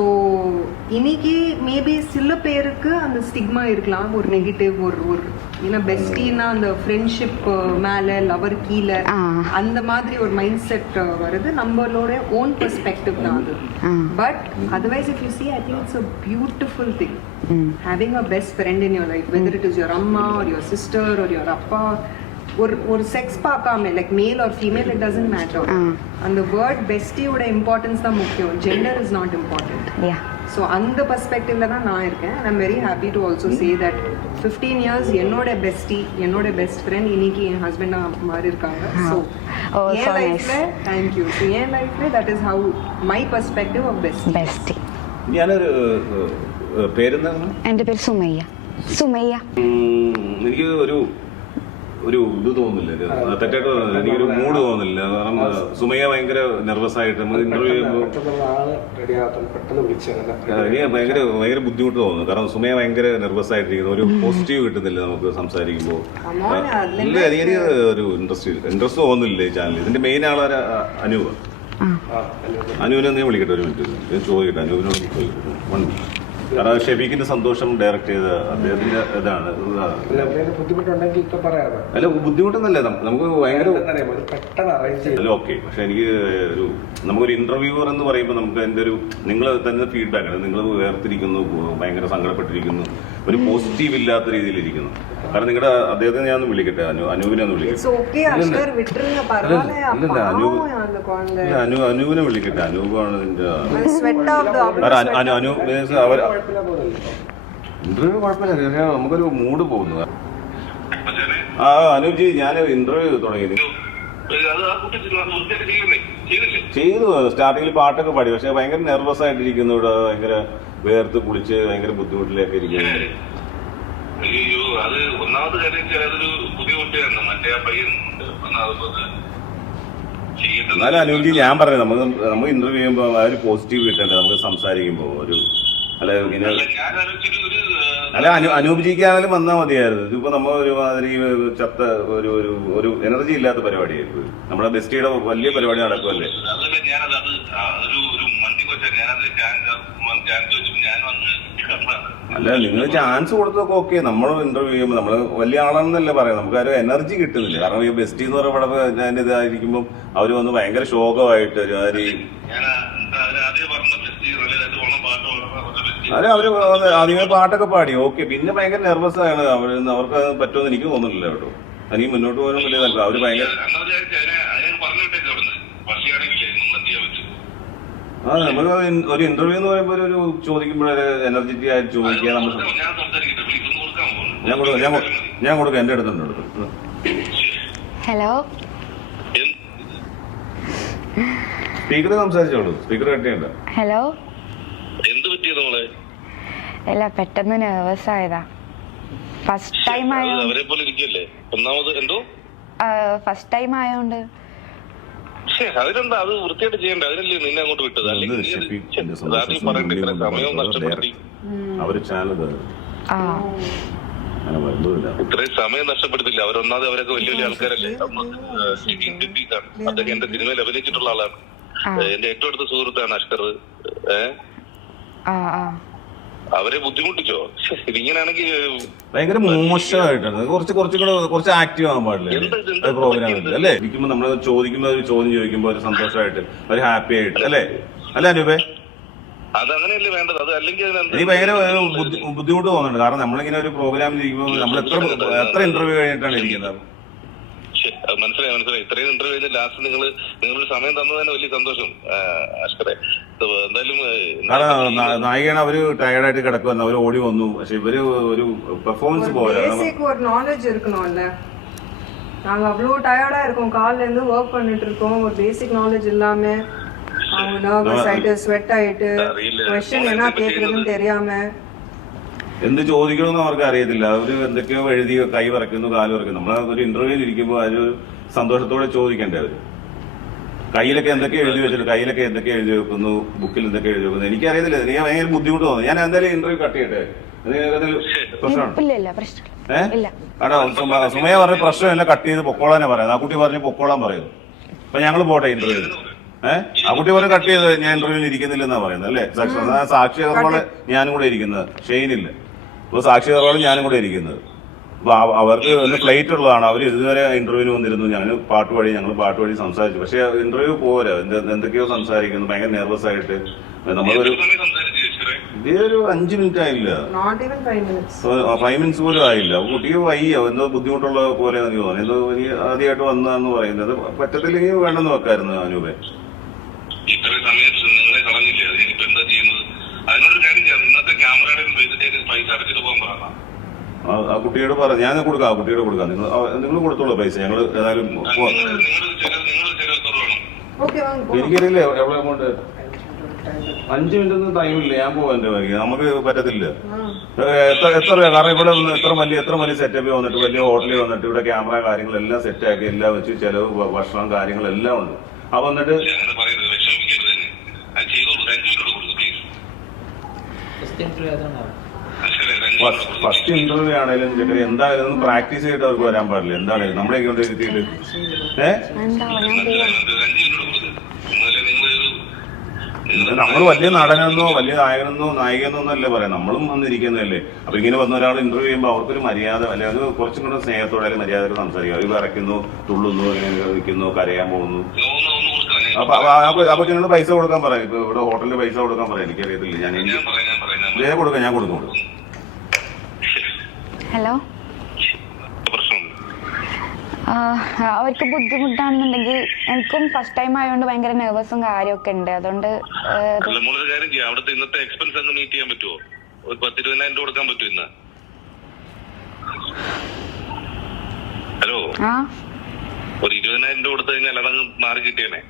இன்னைக்கு மேபி சில பேருக்கு அந்த ஸ்டிக்மா இருக்கலாம், ஒரு நெகட்டிவ், ஒரு ஏன்னா பெஸ்டின்னா அந்த ஃப்ரெண்ட்ஷிப் மேலே லவர் கீழே அந்த மாதிரி ஒரு மைண்ட் செட் வருது. நம்மளோட ஓன் பெர்ஸ்பெக்டிவ் தான் அது. But otherwise if you see, I think it's a beautiful thing having a best friend in your life, whether it is your அம்மா or your sister or your அப்பா. ஒரு sex பார்க்காம, like male or female, it doesn't matter. அந்த word பெஸ்டியோட importance தான் முக்கியம், gender is not important. So அந்த பர்ஸ்பெக்டிவ்ல தான் நான் இருக்கேன். I am very happy to also say that 15 years என்னோட பெஸ்டி, என்னோட பெஸ்ட் ஃப்ரெண்ட் இன்னைக்கு என் ஹஸ்பண்டாக மாறி இருக்காங்க. ஸோ என் லைஃப்ல, தேங்க்யூ, ஸோ என் லைஃப்ல that is how my perspective of bestie. ഞാനൊരു പേരെന്താണ്? എൻ്റെ പേര് സുമയ്യ. എനിക്ക് ഒരു ഇത് തോന്നുന്നില്ല, തെറ്റായിട്ട് തോന്നുന്നില്ല, എനിക്കൊരു മൂഡ് തോന്നുന്നില്ല. കാരണം സുമയ്യ ഭയങ്കര നെർവസ് ആയിട്ട് നമ്മൾ ഇന്റർവ്യൂ ചെയ്യുമ്പോൾ എനിക്ക് ഭയങ്കര ബുദ്ധിമുട്ട് തോന്നുന്നു. കാരണം സുമയ്യ ഭയങ്കര നെർവസ് ആയിട്ടിരിക്കുന്നു, ഒരു പോസിറ്റീവ് കിട്ടുന്നില്ല നമുക്ക് സംസാരിക്കുമ്പോൾ. ഇല്ല, എനിക്ക് ഒരു ഇൻട്രസ്റ്റ് തോന്നുന്നില്ല ഈ ചാനൽ. ഇതിന്റെ മെയിൻ ആളാണ് അനൂപ്. അനുവിനെ നീ വിളിക്കട്ടെ, ഒരു മിനിറ്റ് ചോദിക്കട്ടെ, അനുവിനോട് ചോദിക്കട്ടെ. കാരണം ഷെഫീഖിന്റെ സന്തോഷം ഡയറക്ട് ചെയ്ത അദ്ദേഹത്തിന്റെ ഇതാണ്. അല്ല, ബുദ്ധിമുട്ടൊന്നല്ല, നമുക്ക് ഭയങ്കര ഓക്കെ. പക്ഷെ എനിക്ക് നമുക്കൊരു ഇന്റർവ്യൂവർ എന്ന് പറയുമ്പോൾ നമുക്ക് അതിന്റെ നിങ്ങൾ തരുന്ന ഫീഡ്ബാക്ക് ആണ്. നിങ്ങൾ വേർതിരിക്കുന്നു, ഭയങ്കര സങ്കടപ്പെട്ടിരിക്കുന്നു, ഒരു പോസിറ്റീവ് ഇല്ലാത്ത രീതിയിലിരിക്കുന്നു. കാരണം നിങ്ങളുടെ അദ്ദേഹത്തെ ഞാൻ ഒന്ന് വിളിക്കട്ടെ, അനൂപിനെ ഒന്ന് വിളിക്കട്ടെ. അനൂപിനെ വിളിക്കട്ടെ. അനൂപാണ് നിന്റെ അവർ ഇന്റർവ്യൂ കുഴപ്പമില്ല, പക്ഷേ നമുക്കൊരു മൂഡ് പോകുന്നു. അനൂപ് ജി, ഞാൻ ഇന്റർവ്യൂ തുടങ്ങി ചെയ്തു. സ്റ്റാർട്ടിങ്ങിൽ പാട്ടൊക്കെ പാടി, പക്ഷെ ഭയങ്കര നെർവസ് ആയിട്ടിരിക്കുന്നു. ഇവിടെ ഭയങ്കര വേർത്ത് കുളിച്ച് ഭയങ്കര ബുദ്ധിമുട്ടിലൊക്കെ ഇരിക്കുന്നു. അയ്യോ, അത് ഒന്നാമത് കാര്യം അതൊരു ബുദ്ധിമുട്ടാണ്. മറ്റേ ആ പയ്യൻ എന്നാലും അനൂപ് ജി, ഞാൻ പറഞ്ഞു, നമ്മൾ ഇന്റർവ്യൂ ചെയ്യുമ്പോൾ ആ ഒരു പോസിറ്റീവ് കിട്ടണ്ടേ നമുക്ക് സംസാരിക്കുമ്പോൾ. ഒരു അല്ല അനൂപ് ജിക്കാണെങ്കിലും വന്നാൽ മതിയായിരുന്നു. ഇതിപ്പോ നമ്മൾ ഒരുമാതിരി ചത്ത ഒരു എനർജി ഇല്ലാത്ത പരിപാടിയായി. നമ്മുടെ ബെസ്റ്റിയുടെ വലിയ പരിപാടി നടക്കുമല്ലേ. അല്ല, നിങ്ങൾ ചാൻസ് കൊടുത്തൊക്കെ ഓക്കെ. നമ്മൾ ഇന്റർവ്യൂ ചെയ്യുമ്പോൾ നമ്മൾ വലിയ ആളാണെന്നല്ലേ പറയാം, നമുക്ക് ആ ഒരു എനർജി കിട്ടുന്നില്ല. കാരണം ഈ ബെസ്റ്റി എന്ന് പറയുമ്പോൾ ഞാൻ ഇതായിരിക്കുമ്പോൾ അവർ വന്ന് ഭയങ്കര ശോകമായിട്ട് അതെ, അവര് ആദ്യമേ പാട്ടൊക്കെ പാടി ഓക്കെ, പിന്നെ ഭയങ്കര നെർവസ് ആണ്. അവർക്ക് പറ്റുമെന്ന് എനിക്ക് തോന്നുന്നില്ല കേട്ടോ. ഇനി മുന്നോട്ട് പോകാനും വലിയ താല്പര്യം. അവര് ഭയങ്കര നമ്മൾ ഒരു ഇന്റർവ്യൂ എന്ന് പറയുമ്പോൾ ഒരു ചോദിക്കുമ്പോഴേ എനർജറ്റിക് ആയിട്ട് ചോദിക്കുക. നമ്മൾ ഞാൻ കൊടുക്കാം, എന്റെ അടുത്തുണ്ട്. ഹലോ, സ്പീക്കർ സംസാരിച്ചോളൂ, സ്പീക്കർ കട്ടിയുണ്ട്. ഹലോ. എന്ത് പറ്റിയത് മോളെ? അല്ല, പെട്ടെന്ന് നെർവസ് ആയതാ. ഫസ്റ്റ് ടൈം ഫസ്റ്റ് ടൈം ആയോണ്ട്. അതിനെന്താ, അത് വൃത്തിയായിട്ട് ചെയ്യണ്ടേ? അതിനല്ലേ നിന്നെ അങ്ങോട്ട് വിട്ടത്. ഇത്രയും സമയം നഷ്ടപ്പെടുത്തില്ല. അവരൊന്നാമത് അവരൊക്കെ വലിയ വലിയ ആൾക്കാരല്ലേ. അദ്ദേഹം എന്റെ സിനിമയിൽ അഭിനയിച്ചിട്ടുള്ള ആളാണ്. എന്റെ ഏറ്റവും അടുത്ത സുഹൃത്താണ് അഷ്കർ. അവരെ ബുദ്ധിമുട്ടിച്ചോ? ഇതിങ്ങനെയാണെങ്കിൽ ഭയങ്കര മോശമായിട്ടാണ്. കുറച്ച് ആക്റ്റീവ് ആകാൻ പാടില്ല പ്രോഗ്രാമിൽ അല്ലേ. ഇരിക്കുമ്പോൾ നമ്മൾ ചോദിക്കുമ്പോൾ ഒരു ചോദ്യം ചോദിക്കുമ്പോൾ ഒരു സന്തോഷമായിട്ട്, ഒരു ഹാപ്പി ആയിട്ട് അല്ലേ. അല്ല അനൂപേ, അതങ്ങനെയല്ലേ വേണ്ടത്. അത് അല്ലെങ്കിൽ എനിക്ക് ഭയങ്കര ബുദ്ധിമുട്ട് തോന്നുന്നുണ്ട്. കാരണം നമ്മളിങ്ങനെ ഒരു പ്രോഗ്രാമിൽ ഇരിക്കുമ്പോൾ നമ്മൾ എത്ര ഇന്റർവ്യൂ കഴിഞ്ഞിട്ടാണ് ഇരിക്കുന്നത്. മനസ്സിലായി. ഇത്രയും ഇന്റർവ്യൂ കഴിഞ്ഞ ലാസ്റ്റ് നിങ്ങൾ സമയം തന്നത് തന്നെ വലിയ സന്തോഷം അഷ്കറെ. എന്തായാലും നായികയാണ്. അവര് ടയർഡായിട്ട് കിടക്കുവന്നു, അവര് ഓടി വന്നു. പക്ഷെ ഇവര് ഒരു പെർഫോമൻസ് പോലെ ஒரு நாலேஜ் இருக்கணும்ல. நாங்க அவ்வளோ டயர்டா இருக்கோம், காலைல இருந்து ஒர்க் பண்ணிட்டு இருக்கோம். ஒரு பேசிக் நாலேஜ் இல்லாம அவங்க நர்வஸ் ஆயிட்டு ஸ்வெட் ஆயிட்டு क्वेश्चन என்ன கேக்குறதுன்னு தெரியாம എന്ത് ചോദിക്കണമെന്ന് അവർക്ക് അറിയത്തില്ല. അവര് എന്തൊക്കെയോ എഴുതി കൈ വിറക്കുന്നു, കാല് വിറക്കുന്നു. നമ്മൾ ഒരു ഇന്റർവ്യൂവിൽ ഇരിക്കുമ്പോൾ ഒരു സന്തോഷത്തോടെ ചോദിക്കണ്ടേ അവര്. കയ്യിലൊക്കെ എന്തൊക്കെ എഴുതി വെച്ചിട്ട് കയ്യിലൊക്കെ എന്തൊക്കെ എഴുതി വെക്കുന്നു, ബുക്കിൽ എന്തൊക്കെ എഴുതി വെക്കുന്നു എനിക്കറിയത്തില്ല. എനിക്ക് ഭയങ്കര ബുദ്ധിമുട്ട് തോന്നുന്നു. ഞാൻ എന്തായാലും ഇന്റർവ്യൂ കട്ട് ചെയ്യട്ടെ. പ്രശ്നമാണ് ഇല്ല പ്രശ്നമില്ല. സുമയ പറഞ്ഞ പ്രശ്നമില്ല, കട്ട് ചെയ്ത് പൊക്കോളാനെ പറയാം. ആ കുട്ടി പറഞ്ഞ് പൊക്കോളാൻ പറയുന്നു. അപ്പൊ ഞങ്ങൾ പോട്ടെ ഇന്റർവ്യൂ. ആ കുട്ടി പറഞ്ഞ് കട്ട് ചെയ്ത് ഞാൻ ഇന്റർവ്യൂവിൽ ഇരിക്കുന്നില്ലെന്നാ പറയുന്നത് അല്ലേ? സാക്ഷി അഗർവാള് ഞാനും കൂടെ ഇരിക്കുന്നത്, ഷെയ്നില്ല. ഇപ്പൊ സാക്ഷി അഗർവാള് ഞാനും കൂടെ ഇരിക്കുന്നത്. അപ്പൊ അവർക്ക് ഒന്ന് ഫ്ലൈറ്റ് ഉള്ളതാണ്. അവർ ഇതുവരെ ഇന്റർവ്യൂവിന് വന്നിരുന്നു. ഞങ്ങൾ പാട്ട് വഴി സംസാരിച്ചു. പക്ഷെ ഇന്റർവ്യൂ പോരാ, എന്തൊക്കെയോ സംസാരിക്കുന്നു, ഭയങ്കര നെർവസ് ആയിട്ട്. നമ്മളൊരു ഇതൊരു 5 മിനിറ്റ് ആയില്ല, 5 മിനിറ്റ്സ് പോലും ആയില്ല. കുട്ടിക്ക് വയ്യ, എന്തോ ബുദ്ധിമുട്ടുള്ള പോലെ എനിക്ക് തോന്നി. എന്തോ ആദ്യമായിട്ട് വന്നതെന്ന് പറയുന്നത്. പറ്റത്തില്ലെങ്കിൽ വേണ്ടെന്ന് വെക്കായിരുന്നു അനൂപെ. ഇത്രയും സമയത്ത് നിങ്ങളെ കളഞ്ഞില്ലേ, അതിനിപ്പോ എന്താ ചെയ്യുന്നത്? അതിനൊരു കാര്യം ചെയ്യാം, ഇന്നത്തെ ക്യാമറയുടെ പൈസ അടച്ചിട്ട് പോകാൻ പറയാം. ആ കുട്ടിയോട് പറഞ്ഞു, ഞാൻ കൊടുക്കാം, ആ കുട്ടിയോട് കൊടുക്കാം. നിങ്ങൾ കൊടുത്തോളൂ പൈസ. ഞങ്ങൾ ഏതായാലും എനിക്കറിയില്ല എവിടെ എമൗണ്ട്. 5 മിനിറ്റ് ഒന്നും ടൈമില്ല, ഞാൻ പോവാൻ എന്റെ വഴിക്ക്. നമുക്ക് പറ്റത്തില്ല. എത്ര കാരണം ഇവിടെ എത്ര വലിയ സെറ്റപ്പ് വന്നിട്ട്, വലിയ ഹോട്ടലിൽ വന്നിട്ട് ഇവിടെ ക്യാമറ കാര്യങ്ങളെല്ലാം സെറ്റാക്കി എല്ലാം വെച്ച് ചെലവ് ഭക്ഷണം കാര്യങ്ങളെല്ലാം ഉണ്ട്. അപ്പൊ വന്നിട്ട് ഫസ്റ്റ് ഇന്റർവ്യൂ ആണെങ്കിലും ചെക്കറി എന്തായാലും പ്രാക്ടീസ് ചെയ്തിട്ട് അവർക്ക് വരാൻ പാടില്ല. എന്താണെങ്കിലും നമ്മളെ കൊണ്ട് ഇരുത്തിയിട്ട് നമ്മൾ വലിയ നടനെന്നോ വലിയ നായകനെന്നോ നായികനെന്നോ എന്നല്ലേ പറയാം. നമ്മളും വന്നിരിക്കുന്നതല്ലേ. അപ്പൊ ഇങ്ങനെ വന്ന ഒരാൾ ഇന്റർവ്യൂ ചെയ്യുമ്പോൾ അവർക്കൊരു മര്യാദ, അല്ലെങ്കിൽ അത് കുറച്ചും കൂടെ സ്നേഹത്തോടെ അല്ലെങ്കിൽ മര്യാദയോടെ സംസാരിക്കും. അവർ വിറയ്ക്കുന്നു, തുള്ളുന്നു, ഇങ്ങനെ നിൽക്കുന്നു, കരയാൻ പോകുന്നു. അപ്പൊ നിങ്ങൾ പൈസ കൊടുക്കാൻ പറയാം. ഇപ്പൊ ഇവിടെ ഹോട്ടലിൽ പൈസ കൊടുക്കാൻ പറയാം. എനിക്കറിയത്തില്ല. ഞാൻ കൊടുക്കും. ഹലോ, അവർക്ക് ബുദ്ധിമുട്ടാണെന്നുണ്ടെങ്കിൽ എനിക്കും ഫസ്റ്റ് ടൈം ആയതുകൊണ്ട് ഭയങ്കര നെർവസും കാര്യമൊക്കെ ഉണ്ട്. അതുകൊണ്ട് അവിടുത്തെ ഇന്നത്തെ എക്സ്പെൻസ് ഒന്ന് മീറ്റ് ചെയ്യാൻ പറ്റുമോ? ഒരു 10-20,000 കൊടുക്കാൻ പറ്റുമോ ഇന്ന്? ഹലോ, ഒരു 20,000 കൊടുത്തു കഴിഞ്ഞാൽ അതങ്ങ് മാറി കിട്ടിയേനെ.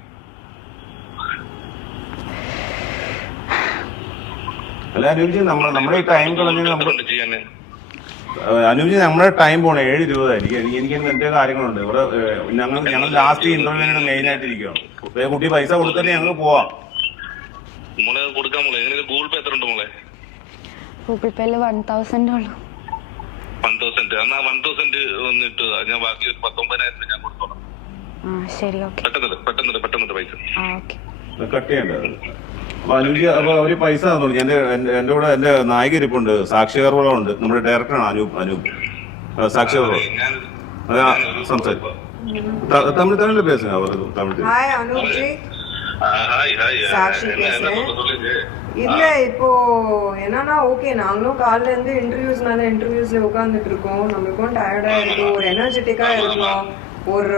അല്ല അനുജി, നമ്മുടെ ഈ ടൈം കളഞ്ഞ് അനുജി നമ്മുടെ ടൈം പോണേ 7:20 ആയിരിക്കും. എനിക്ക് എന്റെ കാര്യങ്ങളുണ്ട് ഇവിടെ. ഞങ്ങൾ ലാസ്റ്റ് ഇന്റർവ്യൂവിന് മെയിൻ ആയിട്ട് ഇരിക്കുകയാണ്. കുട്ടി പൈസ കൊടുത്തിട്ട് ഞങ്ങൾ പോവാം. മോളെ കൊടുക്കാം. മോളെ എങ്ങനെ ഗൂഗിൾ പേ എത്ര ഉണ്ട് മോളെ? ഗൂഗിൾ പേയില് 1,000 ഉള്ളൂ. 1,000 എന്നാ 1,000 വന്നിട്ട് ഞാൻ ബാക്കി 19,000 ഞാൻ കൊടുത്തോളാം. ശരി, ഓക്കെ. പെട്ടെന്ന് പൈസ കട്ട് ചെയ്യേണ്ടത്. അപ്പൊ അനുജി, അപ്പൊ അവര് പൈസ തന്നോളൂ. എന്റെ കൂടെ എന്റെ നായിക ഇരിപ്പുണ്ട്, സാക്ഷി അഗർവാൾ ഉണ്ട്. നമ്മുടെ ഡയറക്ടറാണ് അനൂപ് സാക്ഷി അഗർവാൾ. സംസാരിക്കും തമിഴ് പേசுங்க. അവർ തമിഴ്. ஹாய் அனூப் ஜி. சாக்ஷி பேசுறேன். இல்ல இப்போ என்னன்னா, ஓகே நாங்களும் காலைல இருந்து இன்டர்வியூஸ்ல உட்கார்ந்துட்டு இருக்கோம். நம்மளுக்கும் டயர்டா இருக்கு, ஒரு எனர்ஜெட்டிக்கா இருக்கணும். ஒரு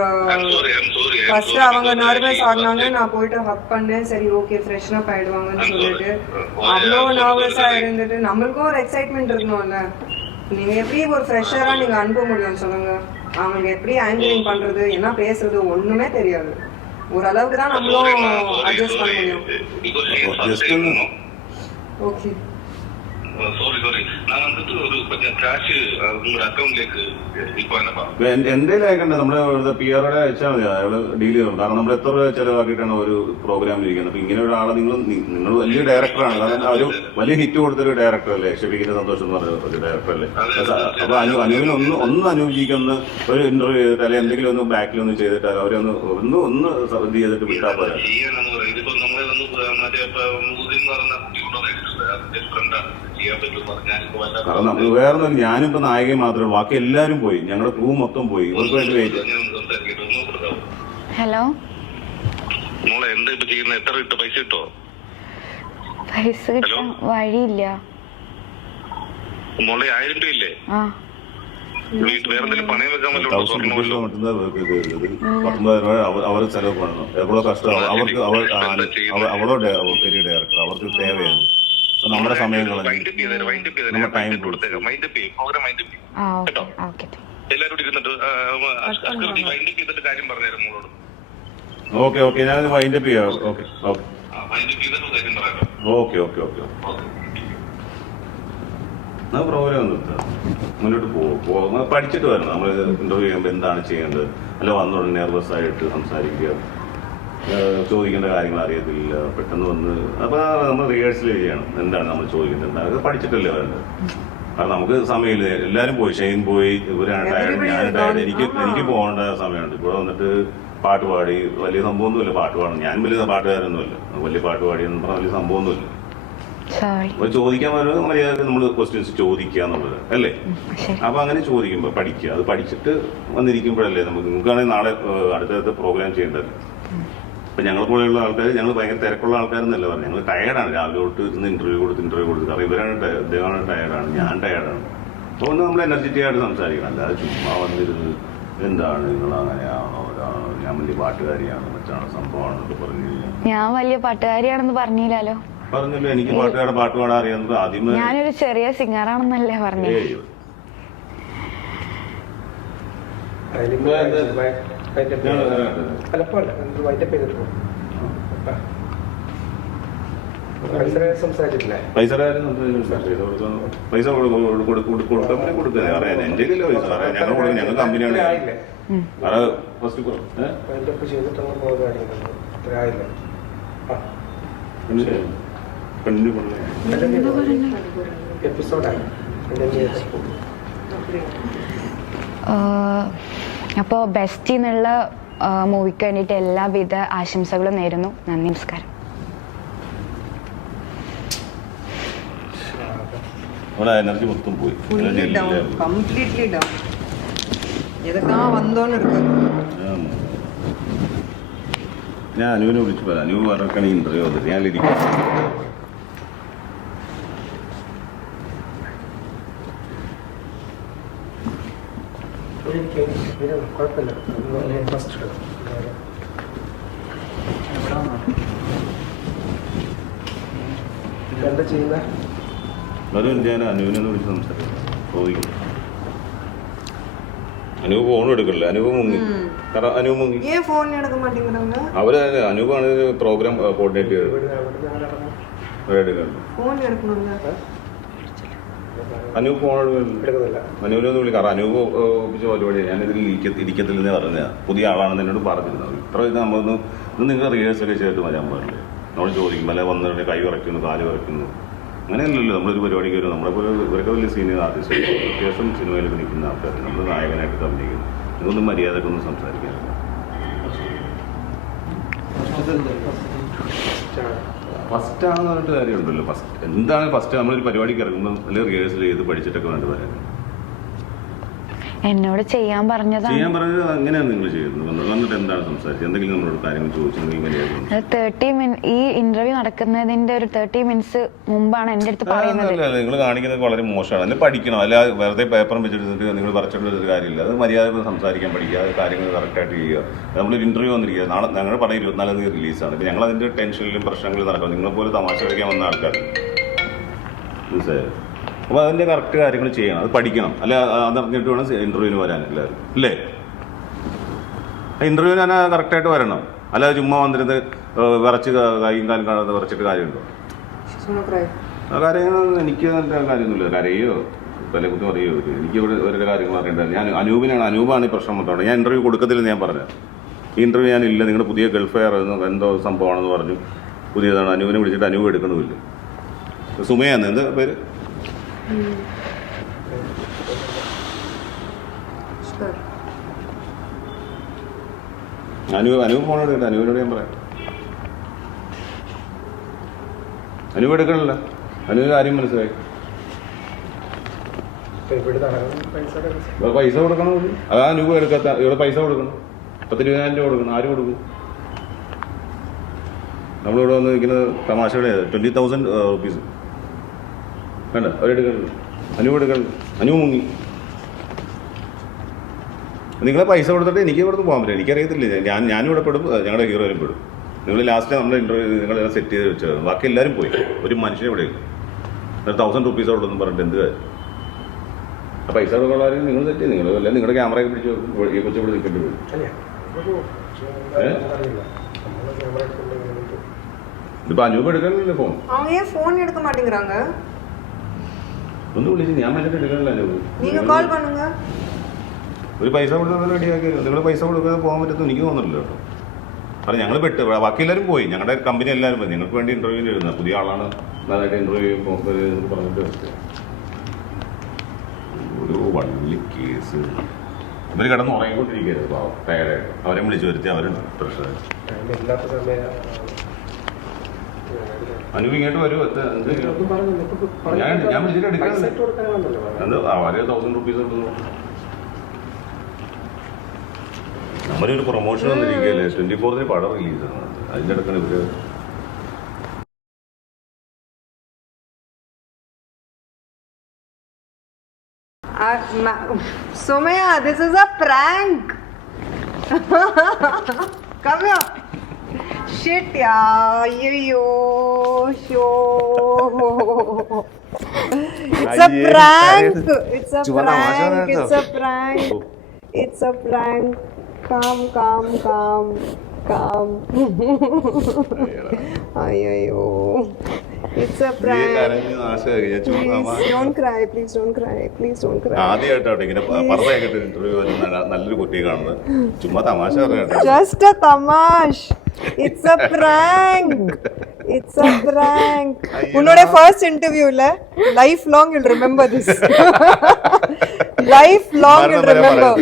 ஃபர்ஸ்ட் அவங்க நர்வஸ் ஆனாங்க, நான் போயிட்டு ஹக் பண்ணேன். சரி ஓகே ஃப்ரெஷ் அப் ஆயிடுவாங்கன்னு சொல்லிட்டு அவ்வளோ நர்வஸா இருந்துட்டு நம்மளுக்கும் ஒரு எக்ஸைட்மெண்ட் இருக்கணும்ல. நீங்க எப்படி ஒரு ஃப்ரெஷரா நீங்க அனுப்ப முடியும் சொல்லுங்க? அவங்களுக்கு எப்படி ஆங்கரிங் பண்றது, என்ன பேசுறது ஒண்ணுமே தெரியாது. ஓரளவுக்கு தான் நம்மளும் அட்ஜஸ்ட் பண்ண முடியும். ஓகே, സോറി ഞാൻ വന്നിട്ട് ഒരു ക്യാഷ് നിങ്ങളുടെ അക്കൗണ്ടിലേക്ക് ഇപ്പൊ എന്റെ അയക്കണ്ടേ? നമ്മുടെ PR-ടെ അയച്ചാൽ മതി. അയാള് ഡീൽ ചെയ്യണം. കാരണം നമ്മൾ എത്ര രൂപ ചെലവാക്കിയിട്ടാണ് ഒരു പ്രോഗ്രാമിൽ ഇരിക്കുന്നത്. അപ്പൊ ഇങ്ങനെ ഒരാളെ നിങ്ങൾ വലിയ ഡയറക്ടറാണ്. കാരണം ഒരു വലിയ ഹിറ്റ് കൊടുത്തൊരു ഡയറക്ടർ അല്ലേ, ഷെഫീഖിന്റെ സന്തോഷം എന്ന് പറഞ്ഞ ഒരു ഡയറക്ടർ അല്ലേ. അപ്പൊ അനുവിന് ഒന്ന് അനുജിക്കൊന്ന് ഒരു ഇന്റർവ്യൂ ചെയ്തിട്ട് അല്ലെങ്കിൽ എന്തെങ്കിലും ഒന്ന് ബാക്കിൽ ഒന്ന് ചെയ്തിട്ട് അവരെ ഒന്ന് ഇത് ചെയ്തിട്ട് വിട്ടാൽ പോരാ. ഇതിപ്പോ നമ്മളെ കാരണം വേറെ ഞാനിപ്പോ നായിക മാത്രമേ ഉള്ളൂ, ബാക്കി എല്ലാരും പോയി. ഞങ്ങളുടെ ക്രൂ മൊത്തം പോയി. ഇവർക്ക് വേണ്ടി വെയിറ്റ്. ഹലോ മോളെ, എന്താ ഇപ്പൊ ചെയ്യുന്നത്? എത്ര കിട്ടോ? പൈസ കിട്ടോ? പൈസ കിട്ടാൻ വഴിയില്ല മോളെ. 1000 രൂപ ഇല്ലേ? വേറെ എന്തെങ്കിലും പണയം വെക്കാൻ പറ്റുമോ? അവർ ചെലവ് പണണം. എவ்வளவு കഷ്ടം അവർക്ക്. അവളോട് പെരിയ ഡയറക്ടർ അവർക്ക് തേവയാണ്. നമ്മുടെ സമയം എല്ലാവരും ഇരുന്നിട്ട് കാര്യം പറഞ്ഞുതരാം മോളോട്. ഓക്കെ ഞാൻ വൈൻഡപ്പ് ചെയ്യാം. പ്രോഗ്രാം നിർത്താം, മുന്നോട്ട് പോകും. പഠിച്ചിട്ട് വരണം. നമ്മൾ ഇന്റർവ്യൂ ചെയ്യുമ്പോൾ എന്താണ് ചെയ്യേണ്ടത്, അല്ല വന്നോണ്ട് നെർവസ് ആയിട്ട് സംസാരിക്കുക. ചോദിക്കേണ്ട കാര്യങ്ങൾ അറിയത്തില്ല, പെട്ടെന്ന് വന്ന് അപ്പോൾ നമ്മൾ റിഹേഴ്സൽ ചെയ്യണം എന്താണ് നമ്മൾ ചോദിക്കുന്നത്, അത് പഠിച്ചിട്ടല്ലേ വരേണ്ടത്. കാരണം നമുക്ക് സമയമില്ല, എല്ലാവരും പോയി, ഷെയ്ൻ പോയി, ഇവരാണ് ടയർഡ്, ഞാൻ ടയർഡ്, എനിക്ക് പോകേണ്ട സമയമുണ്ട്. ഇവിടെ വന്നിട്ട് പാട്ട് പാടി വലിയ സംഭവമൊന്നുമില്ല, പാട്ട് പാടണം, ഞാൻ വലിയ പാട്ടുകാരൊന്നുമില്ല, വലിയ പാട്ട് പാടിയെന്ന് പറഞ്ഞാൽ വലിയ സംഭവമൊന്നുമില്ല. ചോദിക്കാൻ വരുന്നത് മര്യാദക്ക് നമ്മൾ ക്വസ്റ്റ്യൻസ് ചോദിക്കുക എന്നുള്ളത് അല്ലേ. അപ്പൊ അങ്ങനെ ചോദിക്കുമ്പോൾ പഠിക്കുക, അത് പഠിച്ചിട്ട് വന്നിരിക്കുമ്പോഴല്ലേ നിങ്ങൾക്കാണെങ്കിൽ നാളെ അടുത്തടുത്ത പ്രോഗ്രാം ചെയ്യേണ്ടത്. ഇപ്പൊ ഞങ്ങളെ പോലെയുള്ള ആൾക്കാർ, ഞങ്ങൾ ഭയങ്കര തിരക്കുള്ള ആൾക്കാരെന്നല്ല പറഞ്ഞു, ഞങ്ങൾ ടയർഡാണ്, രാവിലെ തൊട്ട് ഇന്ന് ഇന്റർവ്യൂ കൊടുത്ത് കാരണം ഇവരാണ് അദ്ദേഹമാണ് ടയർഡാണ്, ഞാൻ ടയർഡാണ്. അതുകൊണ്ട് നമ്മൾ എനർജറ്റിക് ആയിട്ട് സംസാരിക്കണം, അല്ലാതെ ചുമ്മാ വന്നിരുന്ന് എന്താണ് നിങ്ങൾ അങ്ങനെയാണോ ഞാൻ വലിയ പാട്ടുകാരിയാണ് മറ്റാണ് സംഭവമാണെന്നൊക്കെ പറഞ്ഞു കഴിഞ്ഞാൽ. ഞാൻ വലിയ പാട്ടുകാരിയാണെന്ന് പറഞ്ഞില്ലല്ലോ. പറഞ്ഞല്ലോ എനിക്ക് പാട്ടുകാരുടെ പാട്ട് പാടാൻ അറിയാവുന്നത്. ആദ്യമേ ഞാനൊരു ചെറിയ സിംഗറാണെന്നല്ലേ പറഞ്ഞു. പൈസ കൊടുക്കുക അറിയാൻ എന്റെ പൈസ അറിയാം, ഞങ്ങൾ കൊടുക്കും, ഞങ്ങൾ കമ്പനിയാണ്. അപ്പോൾ ബെസ്റ്റ് എന്നുള്ള മൂവിക്ക് വേണ്ടിയിട്ട് എല്ലാവിധ ആശംസകളും നേരുന്നു. നന്ദി, നമസ്കാരം. എനർജി മൊത്തം പോയി, കംപ്ലീറ്റ്ലി ഡൗൺ. ഏതൊക്കെ വന്നോന്ന് എടുക്കും. ഞാൻ അനുവിനെ വിളിച്ചു പറയാം, അനുവ് പറഞ്ഞാൽ ഇന്റർവ്യൂ വന്നിട്ട് ഞാനിരിക്കും. എന്താ ചെയ്യുന്ന ഞാൻ അനുവിനെ വിളിച്ച് സംസാരിക്കും, ചോദിക്കും. അനൂപ് ഫോൺ എടുക്കില്ല, അനൂപ് മുങ്ങി. കാരണം അനൂപ് മുങ്ങി, അവര് അനൂപാണ് പ്രോഗ്രാം കോർഡിനേറ്റ് ചെയ്തത്. അനൂപ് ഫോൺ എടുക്കുന്നില്ല, അനൂപിനൊന്നും വിളിക്കാം. അനൂപ് ഒപ്പിച്ച പരിപാടിയാണ്, ഞാനിതിൽ ഇരിക്കത്തില്ലെന്നേ പറഞ്ഞതാണ്. പുതിയ ആളാണെന്ന് എന്നോട് പറഞ്ഞിരുന്നത്. ഇത്ര ഇത് നമ്മളൊന്നും ഇത് നിങ്ങൾ റിഹേഴ്സൽ ചെയ്തിട്ട് വരാൻ പാടില്ലേ. നമ്മൾ ചോദിക്കും അല്ലെ, വന്നിട്ട് കൈ വിറയ്ക്കുന്നു, കാല് വിറയ്ക്കുന്നു, അങ്ങനെയല്ലല്ലോ നമ്മളൊരു പരിപാടിക്ക് വരും. നമ്മളെ പോലെ ഇവരൊക്കെ വലിയ സീനിയർ ആർട്ടിസ്റ്റ്, അത്യാവശ്യം സിനിമയിലൊക്കെ നിൽക്കുന്ന ആൾക്കാർ, നമ്മൾ നായകനായിട്ട് അഭിനയിക്കുന്നു. ഇതൊന്നും മര്യാദക്കൊന്നും സംസാരിക്കാറില്ല. ഫസ്റ്റ് ആണെന്ന് പറഞ്ഞിട്ട് കാര്യമുണ്ടല്ലോ. ഫസ്റ്റ് എന്താണ് ഫസ്റ്റ്? നമ്മളൊരു പരിപാടിക്ക് ഇറങ്ങുമ്പോൾ അല്ലെങ്കിൽ റിഹേഴ്സൽ ചെയ്ത് പഠിച്ചിട്ടൊക്കെ വേണ്ട വരാൻ. എന്നോട് ചെയ്യാൻ പറഞ്ഞത് അങ്ങനെയാണ് നിങ്ങൾ ചെയ്യുന്നത്. വന്നിട്ട് എന്താണ് സംസാരിച്ചത്, എന്തെങ്കിലും നമ്മളോട് കാര്യങ്ങൾ ചോദിച്ചിട്ടുണ്ടെങ്കിൽ ഈ ഇന്റർവ്യൂ നടക്കുന്നതിന്റെ ഒരു 30 മിനിറ്റ്സ് മുമ്പാണ് എന്റെ അടുത്ത് പറയുന്നത്. നിങ്ങൾ കാണിക്കുന്നത് വളരെ മോശമാണ്. അതിന് പഠിക്കണം, അല്ല വെറുതെ പേപ്പറും വെച്ചെടുത്തിട്ട് നിങ്ങൾ വരച്ചെടുത്ത കാര്യമില്ല. അത് മര്യാദ സംസാരിക്കാൻ പഠിക്കുക, കാര്യങ്ങൾ കറക്റ്റായിട്ട് ചെയ്യുക. നമ്മളൊരു ഇന്റർവ്യൂ വന്നിരിക്കുക, നാളെ ഞങ്ങളുടെ പടം 24 തീയതി റിലീസാണ്. ഇപ്പം ഞങ്ങൾ അതിന്റെ ടെൻഷനിലും പ്രശ്നങ്ങളിലും നടക്കും. നിങ്ങളെപ്പോലെ തമാശ കളിക്കാൻ വന്ന ആൾക്കാർ മനസ്സിലായത്. അപ്പോൾ അതിൻ്റെ കറക്റ്റ് കാര്യങ്ങൾ ചെയ്യണം, അത് പഠിക്കണം. അല്ലെ അതറിഞ്ഞിട്ട് വേണം ഇന്റർവ്യൂവിന് വരാൻ എല്ലാവരും, ഇല്ലേ? ഇന്റർവ്യൂവിന് തന്നെ കറക്റ്റായിട്ട് വരണം. അല്ലാതെ ചുമ്മാ വന്നിരുന്നത് വിറച്ച് കൈയും കാലും കാണാതെ വിറച്ചിട്ട് കാര്യമുണ്ടോ? കാര്യങ്ങൾ എനിക്ക് നല്ല കാര്യമൊന്നുമില്ല. കരയോ തലകുത്തി പറയോ, എനിക്ക് ഇവിടെ ഓരോ കാര്യങ്ങൾ അറിയേണ്ടത്. ഞാൻ അനൂപാണ് ഈ പ്രശ്നം മൊത്തം. ഞാൻ ഇന്റർവ്യൂ കൊടുക്കത്തില്ലെന്ന് ഞാൻ പറഞ്ഞു. ഈ ഇന്റർവ്യൂ ഞാനില്ല, നിങ്ങളുടെ പുതിയ ഗൾഫ് ഫെയർ എന്തോ സംഭവമാണെന്ന് പറഞ്ഞു. പുതിയതാണ്. അനുവിനെ വിളിച്ചിട്ട് അനൂപ് എടുക്കണമില്ല. സുമയാന്ന് എന്താ പേര്? അനൂപ് ഫോൺ എടുക്കട്ടെ, അനുവിനോട് ഞാൻ പറയാം. അനൂപ് എടുക്കണല്ലോ, അനൂപ് കാര്യം മനസ്സിലായി. പൈസ കൊടുക്കണം, അതാ അനൂപ് എടുക്കാത്ത. ഇവിടെ പൈസ കൊടുക്കണം, 10,000 രൂപ കൊടുക്കണം. ആര് കൊടുക്കും? നമ്മളിവിടെ വന്ന് നിൽക്കുന്നത് തമാശയുടെ 20,000 റുപ്പീസ് വേണ്ട. അവരെടുക്കണം, അനൂപ് എടുക്കണം. അനൂപ് മുങ്ങി. നിങ്ങളെ പൈസ കൊടുത്തിട്ട് എനിക്ക് ഇവിടുന്ന് പോകാൻ പറ്റില്ല. എനിക്കറിയത്തില്ല, ഞാനിവിടെ പെടും, ഞങ്ങളുടെ ഹീറോയിലും പെടും. നിങ്ങൾ ലാസ്റ്റ് നമ്മുടെ ഇൻ്റർവ്യൂ നിങ്ങളെല്ലാം സെറ്റ് ചെയ്ത് വെച്ചത്. ബാക്കി എല്ലാവരും പോയി, ഒരു മനുഷ്യനെ ഇവിടെ ഇല്ല. 1,000 റുപ്പീസ് അവിടെ ഒന്നും പറഞ്ഞിട്ട് എന്ത് കാര്യം? ആ പൈസ കൊടുക്കാനും നിങ്ങൾ സെറ്റ് ചെയ്ത്, നിങ്ങൾ അല്ല നിങ്ങളുടെ ക്യാമറയൊക്കെ പിടിച്ച് ഈ കൊച്ചു ഇവിടെ നിൽക്കേണ്ടി വരും. ഇതിപ്പോൾ അനൂപ് എടുക്കാനില്ല ഫോൺ. ഒന്ന് വിളിച്ച് ഞാൻ മറ്റേ എടുക്കാനില്ല അനൂപ്. ഒരു പൈസ കൊടുത്താൽ റെഡിയാക്കി. നിങ്ങൾ പൈസ കൊടുക്കാതെ പോകാൻ പറ്റുമെന്ന് എനിക്ക് തോന്നുന്നില്ല കേട്ടോ. കാരണം ഞങ്ങൾ പെട്ട് ബാക്കി എല്ലാവരും പോയി, ഞങ്ങളുടെ കമ്പനി എല്ലാവരും പോയി. ഞങ്ങൾക്ക് വേണ്ടി ഇന്റർവ്യൂ എഴുതുന്നത് പുതിയ ആളാണ്, നല്ലതായിട്ട് ഇന്റർവ്യൂ പറഞ്ഞിട്ട് ഒരു വള്ളി കേസ്. ഇവർ കിടന്ന് ഉറങ്ങിക്കൊണ്ടിരിക്കരുത് പാവം, ടയർഡായിട്ട്. അവരെ വിളിച്ചു വരുത്തി അവരുണ്ട് പ്രഷർ. അനു ഇങ്ങോട്ട് വരുമോ? ഞാൻ വിളിച്ചിട്ട് എടുക്കുന്നത് എന്താ അവരെ 1000 rupees ഉണ്ടെന്ന്. നമ്മളൊരു പ്രൊമോഷൻ വന്നിരിക്കുകയല്ലേ, 24th പടം റിലീസാണ്, അതിൻ്റെ ഇടക്കാണ് ഇവര്. Somaya, this is a prank. Come here. Shit, yeah. Yo. It's a prank. It's a prank. It's a prank. It's a prank. Calm. Ayyo. It's a prank. Please don't cry. ആദ്യമായിട്ടോട്ടെ ഇങ്ങനെ പറഞ്ഞേക്കിട്ട് interview നല്ലൊരു കുട്ടിയെ കാണുന്നത്. ചുമ്മാ തമാശ പറഞ്ഞാട്ടെ. Just a tamash. It's a prank. உன்னோட first interview ல life long you'll remember this. Life long you'll remember.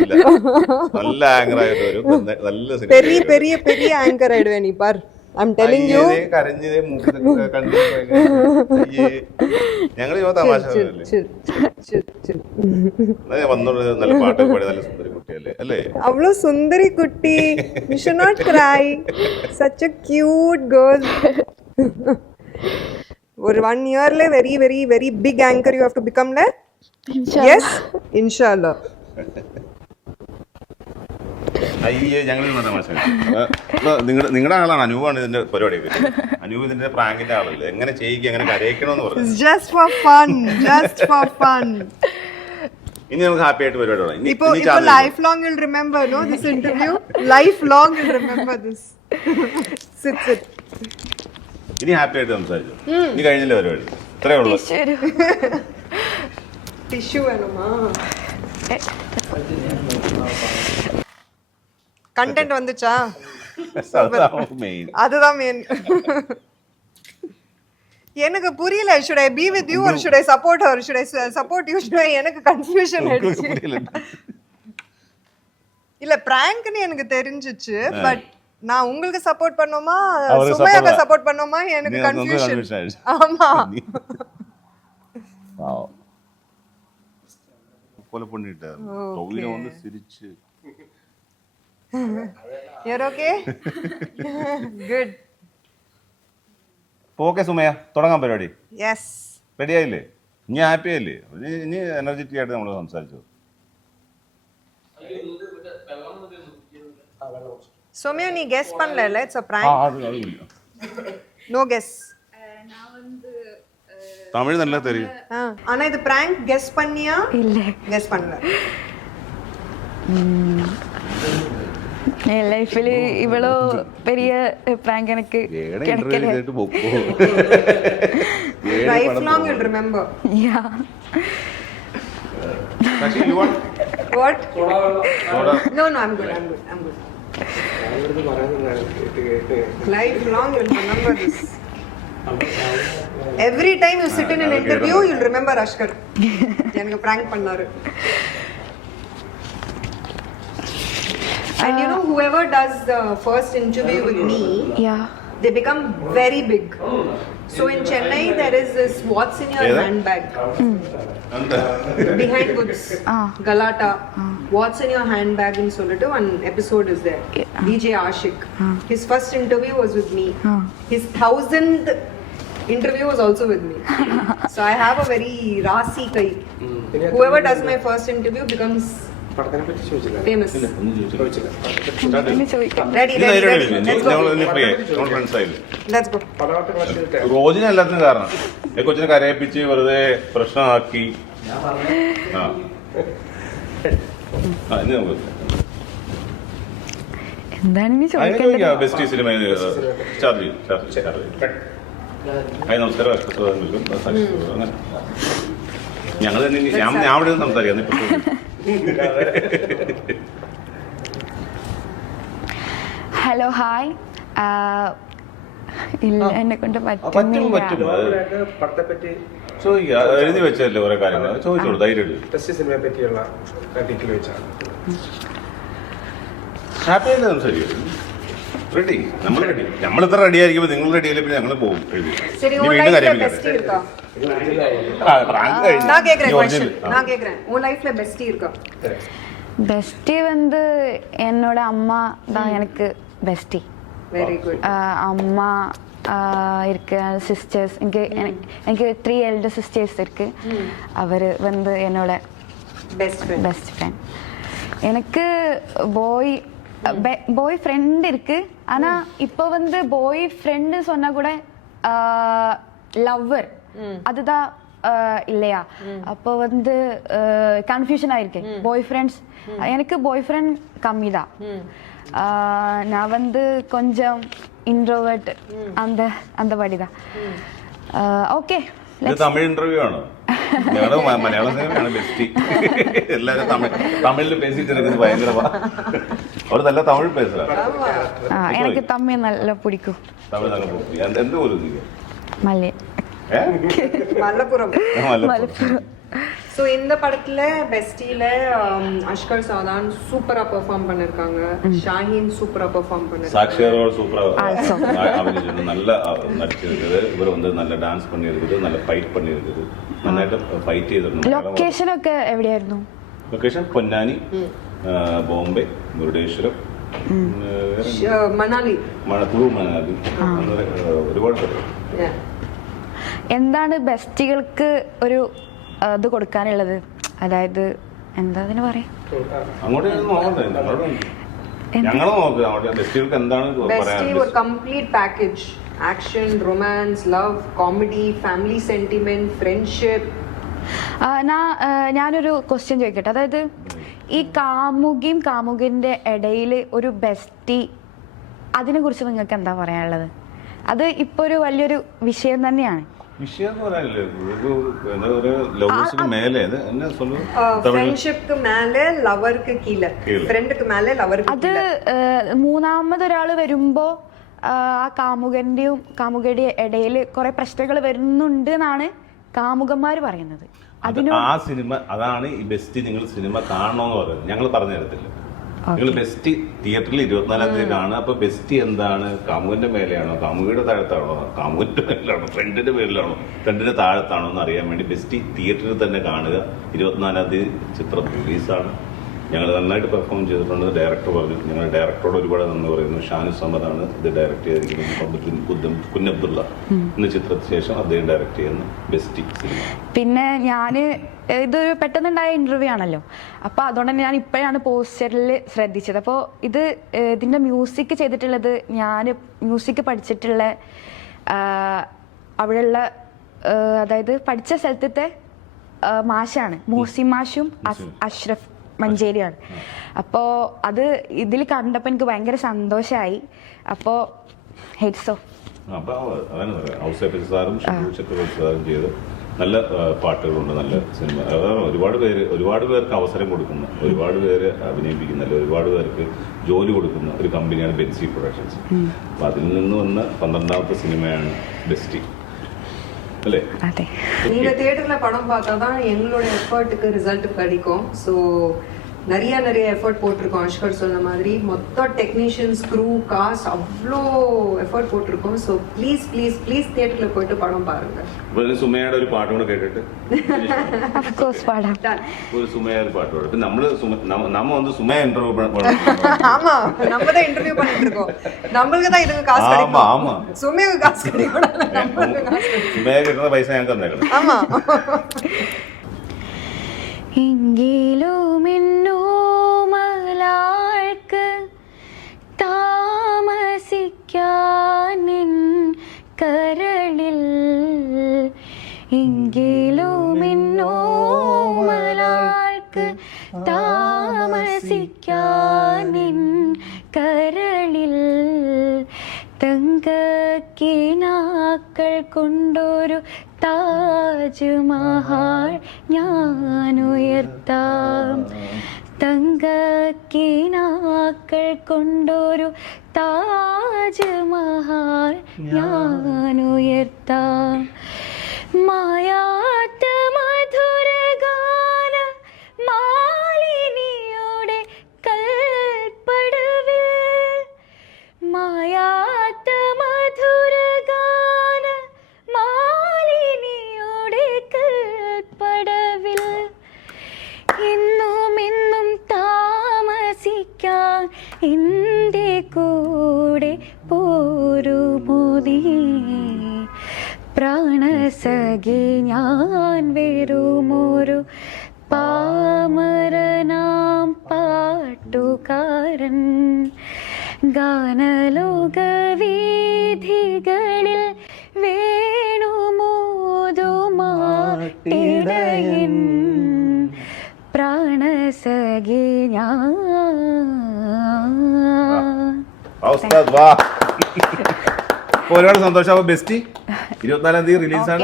നല്ല ആങ്കർ ആയിട്ട് ഒരു നല്ല பெரிய anchor ആയിടുവേ നീ പാർ. I'm telling you. കരഞ്ഞതേ മൂക്കിലൊക്കെ കണ്ടു. ഞങ്ങൾ തമാശ വന്നോട് നല്ല പാട്ടൊക്കെ പാടി നല്ല സുന്ദരി കുട്ടിയല്ലേ അല്ലേ? അവളോ സുന്ദരി കുട്ടി. You should not cry. Such a cute girl. ഒരു 1 yearle very big anchor you have to become le. Yes, inshallah. അയ്യേ ഞങ്ങൾ തമാശ. നിങ്ങളുടെ ആളാണ് അനൂപാണ് ഇതിന്റെ പരിപാടിയൊക്കെ. അനൂപ് ഇതിന്റെ പ്രാങ്കിന്റെ ആളല്ലേ, എങ്ങനെ ചെയ്യിക്കുക, എങ്ങനെ കരയിക്കണമെന്ന് പറഞ്ഞു. Just for fun. ഇനി നമുക്ക് ഹാപ്പി ആയിട്ട് പരിപാടി തുടങ്ങാം. ഇപ്പൊ life long you'll remember, no, this interview. Life long you'll remember this. Sit. ഇനി ഹാപ്പി ആയിട്ട് സംസാരിച്ചു. ഇനി കഴിഞ്ഞില്ല പരിപാടി, ഇത്രേ ഉള്ളൂ. ടിഷ്യൂ വേണമാ? கண்டென்ட் வந்துச்சா? அதுதான் மெயின். எனக்கு புரியல. should I be with you or should I support her? should I support you? எனக்கு கன்ஃபியூஷன் ஆயிடுச்சு. இல்ல பிராங்க்னு எனக்கு தெரிஞ்சிச்சு, பட் நான் உங்களுக்கு சப்போர்ட் பண்ணோமா சுமையாக்கு சப்போர்ட் பண்ணோமா எனக்கு கன்ஃபியூஷன். ஆமா கொலை பண்ணிட்டார். தொழில வந்து சிரிச்சு. You're okay? Good. Okay Sumaya, തുടങ്ങാൻ പരിപാടി. Yes. റെഡി ആയില്ലേ? ഇനി ഹാപ്പി ആയില്ലേ? ഇനി എനർജറ്റിക് ആയിട്ട് നമ്മൾ സംസാരിച്ചു. സോമിയ നീ ഗെസ് பண்ணல, it's a prank. No guess. Tamil നല്ല தெரியும். ஆனா இது prank கெஸ் பண்ணியா? இல்ல கெஸ் பண்ணல. என் லைஃப்ல இவ்வளோ பெரிய பிராங்க் எனக்கு கிடைக்கல. Life long you'll remember. Yeah. Actually, you want? What? Soda? No, I'm good. Life long you'll remember this. Every time you sit in an interview, you'll remember Ashkar. எனக்கு prank பண்ணாரு. And you know, whoever does the first interview with me, Yeah. they become very big. So in Chennai, there is this what's in your handbag? Behind goods. Galata. What's in your handbag in Solito? One episode is there. DJ Ashik. His first interview was with me. His 1000th interview was also with me. So I have a very rasi kai. Whoever does my first interview becomes famous. ഇനി ചോദിക്കാം. Ready. Let's go. റോജിനെ എല്ലാത്തിനും കാരണം ഈ കൊച്ചിനെ കരയിപ്പിച്ച് വെറുതെ പ്രശ്നമാക്കി. ഇനി നമുക്ക് എന്താണ് ഇനി ചോദിക്കേണ്ടത്? Best cinema charge. ഹായ് നമസ്കാരം. ഞങ്ങൾ തന്നെ ഞാൻ അവിടെ നിന്ന് സംസാരിക്കാം. Hello, hi. ഇല്ല, എന്നെ കൊണ്ട് പറ്റും പറ്റുന്നില്ല. പറ്റും പടത്തെ പറ്റി ചോദിക്കുക, എഴുതി വെച്ചല്ലേ ഓരോ കാര്യങ്ങൾ ചോദിച്ചോളൂ, ധൈര്യം ടെസ്റ്റ് സിനിമയെ പറ്റിയുള്ള ഡീറ്റെയിൽ വെച്ചാണ്. ഹാപ്പി ആയിട്ട് സംസാരിക്കും. റെഡി, നമ്മൾ റെഡി. നമ്മളിത്ര റെഡി ആയിരിക്കുമ്പോൾ നിങ്ങൾ റെഡി ആയില്ലേ, പിന്നെ ഞങ്ങൾ പോകും. എഴുതി சரி ഇനി உன் വീണ്ടും லைஃப்ல കാര്യം பெஸ்டி இருக்கா? കഴിഞ്ഞു. நான் கேக்குறேன் क्वेश्चन, நான் கேக்குறேன். உன் லைஃப்ல பெஸ்டி இருக்கா? பெஸ்டி வந்து என்னோட அம்மா தான் எனக்கு பெஸ்டி. Very good. அம்மா இருக்கு, சிஸ்டர்ஸ் எனக்கு 3 elder sisters இருக்கு. அவர் வந்து என்னோட பெஸ்ட் ஃப்ரெண்ட். Best friend. எனக்கு பாய் ஃப்ரெண்ட் இருக்கு. ஆனா இப்போ வந்து பாய் ஃப்ரெண்ட் சொன்னா கூட லவ்வர் அதுதான் இல்லையா? அப்போ வந்து கன்ஃபியூஷன் ஆயிருக்கு. பாய் ஃப்ரெண்ட்ஸ், எனக்கு பாய் ஃப்ரெண்ட் கம்மி தான். நான் வந்து கொஞ்சம் இன்ட்ரோவர்ட் அந்த படிதான். ഓക്കെ, ഇത് തമിഴ് ഇന്റർവ്യൂ ആണോ? ഞങ്ങളുടെ മലയാള സിനിമയാണ് ബെസ്റ്റി. എല്ലാരും തമിഴിൽ പേസിട്ട് എനിക്ക് ഭയങ്കര അവർ നല്ല തമിഴ് പേசுறா. எனக்கு தமிழ் நல்லா பிடிக்கும். തമിഴ് നല്ല പോകും. എന്ത് പോലും மல்லே மல்லபுரம். மலப்புரம். ஸோ இந்த படத்துல பெஸ்டில அஷ்கர் சௌதான் சூப்பரா பெர்ஃபார்ம் பண்ணிருக்காங்க. ஷாஹின் சூப்பரா பெர்ஃபார்ம் பண்ணிருக்காங்க. സാക്ഷിയാറോട് സൂപ്പർ അഭിനയിച്ചിട്ടുണ്ട്. നല്ല നടിച്ചിരിക്കുന്നത്. ഇവർ വന്ന് നല്ല ഡാൻസ് പണിയിരിക്കുന്നത്, നല്ല ഫൈറ്റ് പണിയിരിക്കുന്നത്, നന്നായിട്ട് ഫൈറ്റ് ചെയ്തിട്ടുണ്ട്. ലൊക്കേഷൻ ഒക്കെ എവിടെയായിരുന്നു? ലൊക്കേഷൻ പൊന്നാനി, ബോംബെ, മുരുടേശ്വരം, മണാലി, കുളു മണാലി, ഒരുപാട് പേര്. എന്താണ് ബെസ്റ്റികൾക്ക് ഒരു ഇത് കൊടുക്കാനുള്ളത്? അതായത് എന്താ അതിന് പറയാ? അങ്ങോട്ട് നോക്കണ്ടേ, ഞങ്ങൾ നോക്കുക അങ്ങോട്ട് ബെസ്റ്റികൾക്ക് എന്താണ് பெஸ்டி ஒரு complete package. Action, romance, love, comedy, family sentiment, friendship. ഞാനൊരു ക്വസ്റ്റ്യൻ ചോദിക്കട്ടെ. അതായത് ഈ കാമുകിയും കാമുകിന്റെ ഇടയിൽ ഒരു ബെസ്റ്റി, അതിനെ കുറിച്ച് നിങ്ങൾക്ക് എന്താ പറയാനുള്ളത്? അത് ഇപ്പൊ ഒരു വലിയൊരു വിഷയം തന്നെയാണ്. വിഷയം എന്ന് പറയാനില്ലേ, ലവേഴ്സിന് മേലെ ഫ്രണ്ട്ഷിപ്ക്ക് മേലെ ലവർക്ക് കീഴെ, ഫ്രണ്ട്ക്ക് മേലെ ലവർക്ക്. അത് മൂന്നാമതൊരാള് വരുമ്പോ ആ കാമുകന്റെയും കാമുകയുടെ ഇടയിൽ കുറെ പ്രശ്നങ്ങൾ വരുന്നുണ്ട് എന്നാണ് കാമുകന്മാര് പറയുന്നത്. ആ സിനിമ അതാണ് ഈ ബെസ്റ്റ്. നിങ്ങൾ സിനിമ കാണണമെന്ന് പറയുന്നത് ഞങ്ങൾ പറഞ്ഞു തരത്തില്ല. നിങ്ങൾ ബെസ്റ്റ് തിയേറ്ററിൽ 24-ാം തീയതി കാണുക. അപ്പൊ ബെസ്റ്റ് എന്താണ്? കാമുകന്റെ മേലെയാണോ, കാമുകയുടെ താഴത്താണോ, കാമുകന്റെ മേലാണോ, ഫ്രണ്ടിന്റെ മേലിലാണോ, ഫ്രണ്ടിന്റെ താഴത്താണോ എന്ന് അറിയാൻ വേണ്ടി ബെസ്റ്റ് തിയേറ്ററിൽ തന്നെ കാണുക. 24-ാം തീയതി ചിത്രം റിലീസാണ്. ഞങ്ങൾ നന്നായിട്ട് പെർഫോം ചെയ്തിട്ടുണ്ട്. ഡയറക്ടർ പറഞ്ഞു, ഞങ്ങളുടെ ഡയറക്ടറോട് ഒരുപാട് നന്ദി പറയുന്നു. ഷാനു സമദാണ് ഇത് ഡയറക്ട് ചെയ്തിരിക്കുന്നത്. കുഞ്ഞബ്ദുള്ള എന്ന ചിത്രത്തിന് ശേഷം അദ്ദേഹം ഡയറക്ട് ചെയ്യുന്ന ബെസ്റ്റ് സിനിമ. പിന്നെ ഞാന് ഇതൊരു പെട്ടെന്നുണ്ടായ ഇന്റർവ്യൂ ആണല്ലോ, അപ്പൊ അതുകൊണ്ട് തന്നെ ഞാൻ ഇപ്പോഴാണ് പോസ്റ്ററിൽ ശ്രദ്ധിച്ചത്. അപ്പോൾ ഇതിന്റെ മ്യൂസിക് ചെയ്തിട്ടുള്ളത് ഞാൻ മ്യൂസിക് പഠിച്ചിട്ടുള്ള അവിടെയുള്ള അതായത് പഠിച്ച സ്ഥലത്തെ മാഷാണ്. മോസിം മാഷും അഷ്റഫ് മഞ്ചേരിയാണ്. അപ്പോൾ അത് ഇതിൽ കണ്ടപ്പോൾ എനിക്ക് ഭയങ്കര സന്തോഷമായി. അപ്പോൾ ഹെഡ്സ് ഓഫ്. അപ്പോൾ അതാണ് ഔസേപ്പ് സാറും ചക്രവർത്തി സാറും ചെയ്ത് നല്ല പാട്ടുകളുണ്ട്, നല്ല സിനിമ. അതാണ് ഒരുപാട് പേർക്ക് അവസരം കൊടുക്കുന്ന, ഒരുപാട് പേര് അഭിനയിപ്പിക്കുന്ന, ഒരുപാട് പേർക്ക് ജോലി കൊടുക്കുന്ന ഒരു കമ്പനിയാണ് ബെൻസി പ്രൊഡക്ഷൻസ്. അപ്പം അതിൽ നിന്ന് വന്ന 12ാമത്തെ സിനിമയാണ് ബെസ്റ്റി അല്ലേ? நீங்க தியேட்டர்ல படம் பார்த்தாதான் எங்களோட எஃபர்ட்டுக்கு ரிசல்ட் கிடைக்கும். ஸோ நிறைய எஃபர்ட் போட்டிருக்கோம். அஷ்கர் சொன்ன மாதிரி மொத்த டெக்னீஷியன்ஸ், க்ரூ, காஸ்ட் அவ்வளோ எஃபர்ட் போட்டிருக்கோம். ஸோ ப்ளீஸ் ப்ளீஸ் ப்ளீஸ் தியேட்டர்ல போயிட்டு படம் பாருங்க. സുമയുടെ ഒരു പാട്ട് കൂടെ കേട്ടിട്ട് ഒരു സുമയുടെ പാട്ട് പാടും. നമ്മ வந்து சுமையா இன்டர்வியூ ஆமா, நம்ம தான் இன்டர்வியூ பண்ணிட்டு இருக்கோம். நம்மளுக்கு தான் இதுக்கு காசு கிடைக்கும். ஆமா, சுமைக்கு காசு கிடைக்கும். സുമയെ കിട്ടുന്ന പൈസ ഞാൻ തന്നേക്കണം. ஆமா. എങ്കിലും എന്നോമലാൾക്ക് താമസിക്കാൻ കരളിൽ, എങ്കിലും എന്നോമലാൾക്ക് താമസിക്കാൻ കരളിൽ, തങ്കക്കിനാക്കൾ കൊണ്ടൊരു താജ്മഹൽ ഞാൻ ഉയർത്താം, തങ്കക്കിനാക്കൾ കൊണ്ടൊരു താജ്മഹൽ ഞാനുയർത്താം മായാത്ത മധുരഗാന മാലിനിയുടെ കൽപ്പടവിൽ മായാത്ത മധുരഗാന മാലിനിയുടെ കൽപ്പടവിൽ എന്നും താമസിക്കാൻ എൻ്റെ കൂടെ പോരുമോ നീ പ്രാണസഖി ഞാൻ വെറുമൊരു പാമരനാം പാട്ടുകാരൻ ഗാനലോക വീഥികളിൽ വേണുമോതുമാട്ടിടയൻ പ്രാണസഖി ഞാൻ ഒരുപാട് സന്തോഷം. അപ്പൊ ബെസ്റ്റ് 24-ാം തീയതി റിലീസാണ്.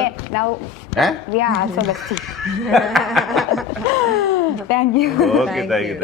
Thank you okay thank U.